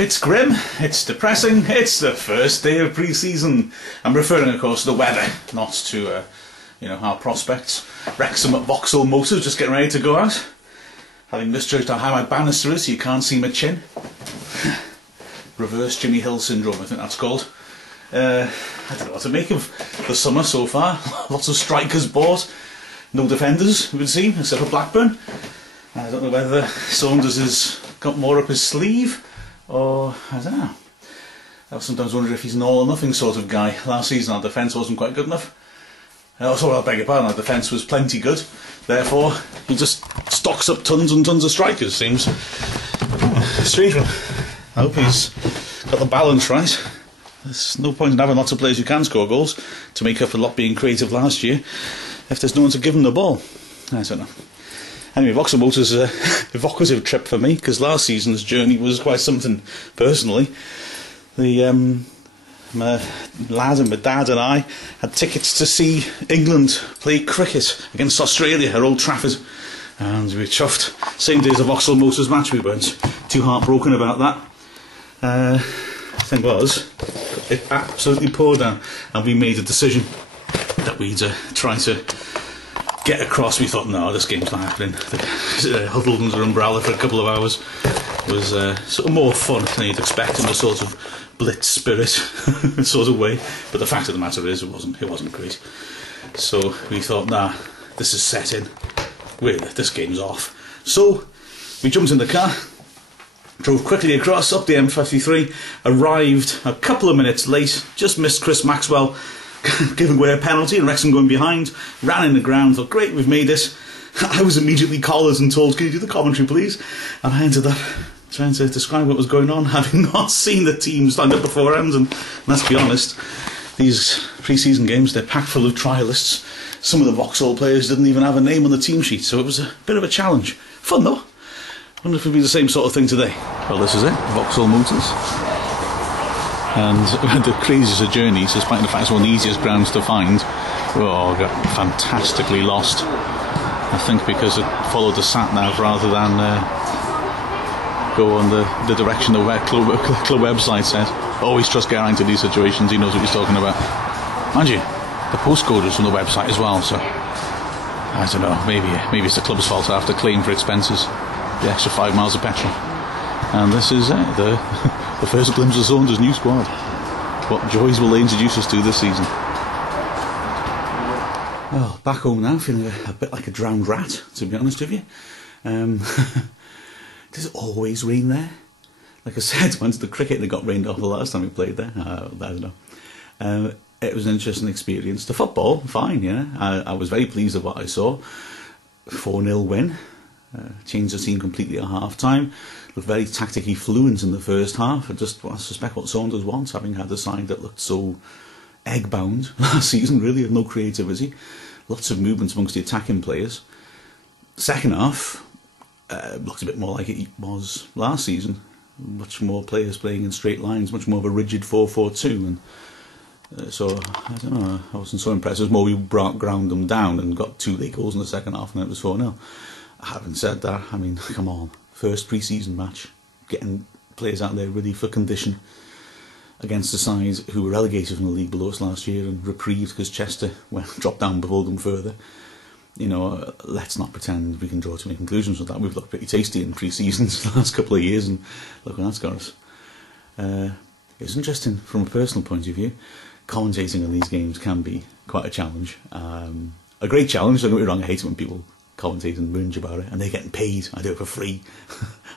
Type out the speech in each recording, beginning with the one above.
It's grim, it's depressing, it's the first day of pre-season. I'm referring, of course, to the weather, not to, our prospects. Wrexham at Vauxhall Motors just getting ready to go out. Having misjudged how high my banister is so you can't see my chin. Reverse Jimmy Hill syndrome, I think that's called. I don't know what to make of the summer so far. Lots of strikers bought, no defenders, it would seem, except for Blackburn. I don't know whether Saunders has got more up his sleeve, or I don't know. I sometimes wonder if he's an all or nothing sort of guy. Last season our defence wasn't quite good enough. Sorry, I beg your pardon, our defence was plenty good. Therefore, he just stocks up tons and tons of strikers, seems. Strange one. I hope he's got the balance right. There's no point in having lots of players who can score goals to make up for not being creative last year if there's no one to give them the ball. I don't know. Anyway, Vauxhall Motors is an evocative trip for me, because last season's journey was quite something personally. My lad and my dad and I had tickets to see England play cricket against Australia at Old Trafford, and we were chuffed. Same day as the Vauxhall Motors match, we weren't too heartbroken about that. The thing was, it absolutely poured down, and we made a decision that we'd try to get across. We thought, no, this game's not happening. Huddled under an umbrella for a couple of hours was sort of more fun than you'd expect in a sort of blitz spirit sort of way. But the fact of the matter is, it wasn't great. So we thought, nah, this is set in. This game's off. So we jumped in the car, drove quickly across up the M53, arrived a couple of minutes late, just missed Chris Maxwell giving away a penalty and Wrexham going behind, ran in the ground, thought, great, we've made it. I was immediately collared and told, can you do the commentary please? And I ended up trying to describe what was going on, having not seen the team stand up beforehand. And let's be honest, these pre-season games, they're packed full of trialists. Some of the Vauxhall players didn't even have a name on the team sheet, so it was a bit of a challenge. Fun though. I wonder if it'll be the same sort of thing today. Well, this is it, Vauxhall Motors. And the craziest of journeys, despite the fact it's one of the easiest grounds to find, got fantastically lost. I think because it followed the sat-nav rather than go on the direction of where club website said. Always trust Geraint in these situations, he knows what he's talking about. Mind you, the postcode is from the website as well, so I don't know, maybe it's the club's fault I have to claim for expenses, the extra 5 miles of petrol. And this is the first glimpse of Saunders' new squad. What joys will they introduce us to this season? Well, back home now, feeling a bit like a drowned rat, to be honest with you. Does it always rain there? Like I said, went to the cricket and it got rained off the last time we played there. I don't know. It was an interesting experience. The football, fine, yeah. I was very pleased with what I saw. 4-0 win. Changed the team completely at half-time. Looked very tactically fluent in the first half. I suspect what Saunders wants, having had a side that looked so egg-bound last season, really, with no creativity. Lots of movements amongst the attacking players. Second half looked a bit more like it was last season. Much more players playing in straight lines, much more of a rigid 4-4-2. And so, I don't know, I wasn't so impressed. It was more we ground them down and got 2 late goals in the second half, and it was 4-0. Having said that, I mean, come on, first pre-season match, getting players out there ready for condition against the sides who were relegated from the league below us last year and reprieved because Chester dropped down below them further. You know, let's not pretend we can draw too many conclusions with that. We've looked pretty tasty in pre-seasons the last couple of years, and look what that's got us. It's interesting from a personal point of view. Commentating on these games can be quite a challenge. A great challenge, don't get me wrong, I hate it when people commentate and whinge about it, and they're getting paid. I do it for free.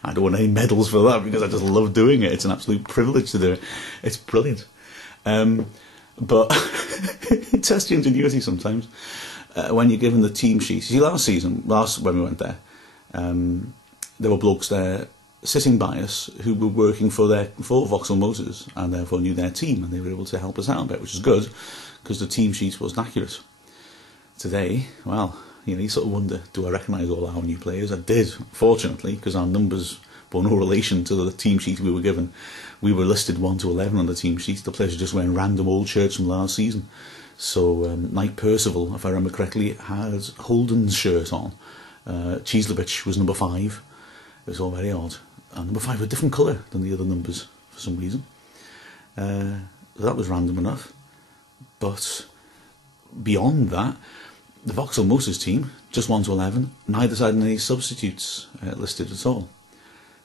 I don't want any medals for that because I just love doing it. It's an absolute privilege to do it. It's brilliant. But it tests your ingenuity sometimes when you're given the team sheet. See, last when we went there, there were blokes there sitting by us who were working for Vauxhall Motors and therefore knew their team, and they were able to help us out a bit, which is good because the team sheet wasn't accurate. Today, well, you sort of wonder, do I recognise all our new players? I did, fortunately, because our numbers bore no relation to the team sheet we were given. We were listed 1 to 11 on the team sheet. The players were just wearing random old shirts from last season. So Mike Percival, if I remember correctly, had Holden's shirt on. Cheeslevich was number 5. It was all very odd. and number 5 was a different colour than the other numbers for some reason. That was random enough. But beyond that, the Vauxhall Motors team, just 1 to 11, neither side had any substitutes listed at all.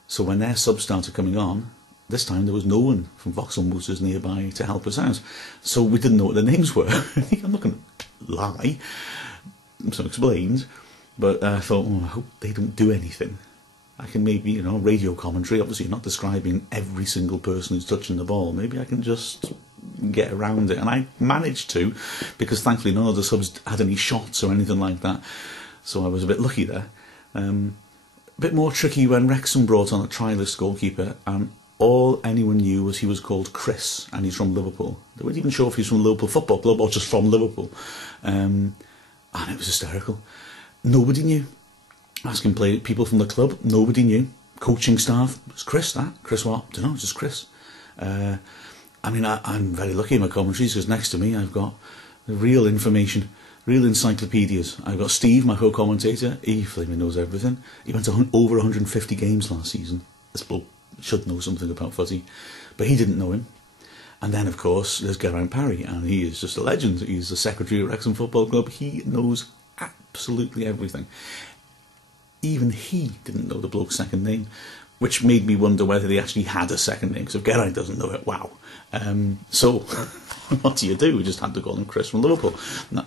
So when their subs started coming on, this time there was no one from Vauxhall Motors nearby to help us out. So we didn't know what their names were. I'm not going to lie, so explained, but I thought, I hope they don't do anything. I can maybe, radio commentary, obviously not describing every single person who's touching the ball. Maybe I can just get around it. And I managed to, because thankfully none of the subs had any shots or anything like that. So I was a bit lucky there. A bit more tricky when Wrexham brought on a trialist goalkeeper, and all anyone knew was he was called Chris, and he's from Liverpool. They weren't even sure if he's from Liverpool Football Club or just from Liverpool. And it was hysterical. Nobody knew. Asking people from the club, nobody knew. Coaching staff, it's Chris that? Chris what? I don't know, just Chris. I'm very lucky in my commentaries because next to me I've got real information, real encyclopedias. I've got Steve, my co-commentator. He flaming knows everything. He went to over 150 games last season. This bloke should know something about footy, but he didn't know him. And then, of course, there's Geraint Parry, and he is just a legend. He's the secretary of Wrexham Football Club. He knows absolutely everything. Even he didn't know the bloke's second name, which made me wonder whether they actually had a second name, because if Geraint doesn't know it, wow. So, what do you do? We just had to call him Chris from Liverpool. Now,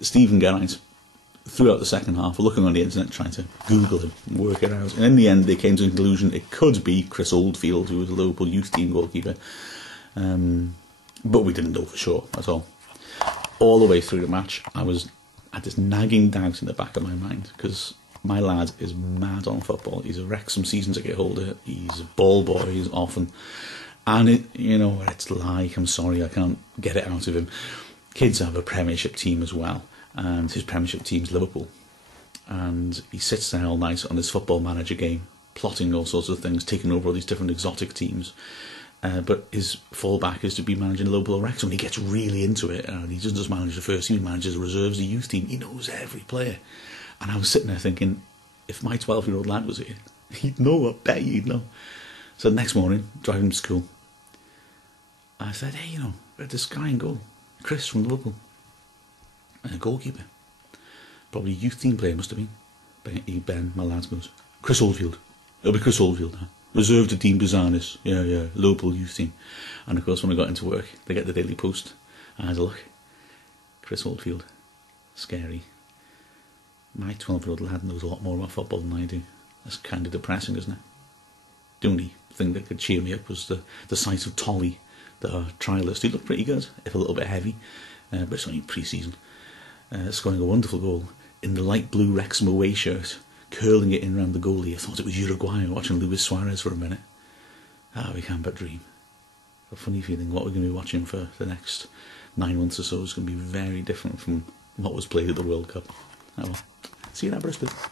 Stephen Geraint, throughout the second half, were looking on the internet trying to Google him and work it out. And in the end, they came to the conclusion it could be Chris Oldfield, who was a Liverpool youth team goalkeeper. But we didn't know for sure at all. All the way through the match, I had this nagging doubt in the back of my mind, because my lad is mad on football. He's a Wrexham season ticket holder. He's a ball boy. He's often, and it's like, I'm sorry, I can't get it out of him. Kids have a Premiership team as well, and his Premiership team's Liverpool. And he sits there all night on his Football Manager game, plotting all sorts of things, taking over all these different exotic teams. But his fallback is to be managing Liverpool or Wrexham. He gets really into it, and he doesn't just manage the first team, he manages the reserves, the youth team. He knows every player. And I was sitting there thinking, if my 12-year-old lad was here, he'd know, I bet he'd know. So the next morning, driving him to school, I said, hey, we had this guy in goal, Chris from Liverpool, a goalkeeper. Probably a youth team player, must have been. Ben, my lad, goes, Chris Oldfield. It'll be Chris Oldfield now. Reserved to Dean Bizanis. Yeah, Liverpool youth team. And of course, when I got into work, they get the Daily Post. And I had a look. Chris Oldfield. Scary. My 12-year-old lad knows a lot more about football than I do. That's kind of depressing, isn't it? The only thing that could cheer me up was the sight of Tolly, the trialist, who looked pretty good, if a little bit heavy, but it's only pre-season, scoring a wonderful goal in the light blue Wrexham away shirt, curling it in around the goalie. I thought it was Uruguayan, watching Luis Suarez for a minute. We can't but dream. A funny feeling what we're going to be watching for the next 9 months or so is going to be very different from what was played at the World Cup. Oh well. See you in Aberystwyth.